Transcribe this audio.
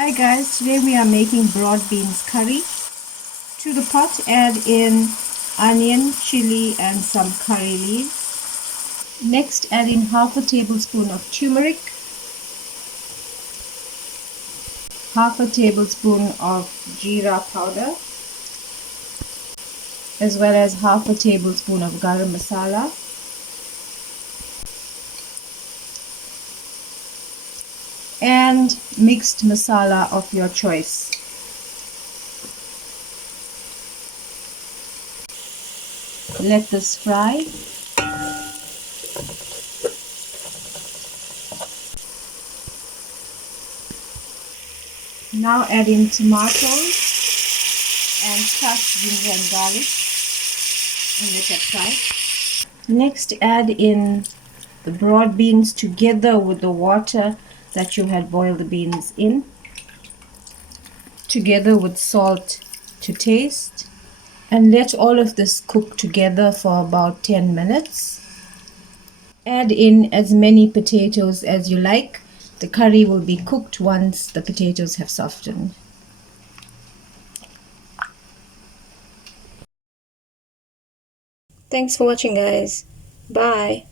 Hi guys, today we are making broad beans curry. To the pot add in onion, chili and some curry leaves. Next add in half a tablespoon of turmeric, half a tablespoon of Jeera powder, as well as half a tablespoon of Garam Masala, and mixed masala of your choice. Let this fry. Now add in tomatoes and crushed ginger and garlic and let that fry. Next add in the broad beans together with the water that you had boiled the beans in, together with salt to taste, and let all of this cook together for about 10 minutes. Add in as many potatoes as you like. The curry will be cooked once the potatoes have softened. Thanks for watching guys. Bye.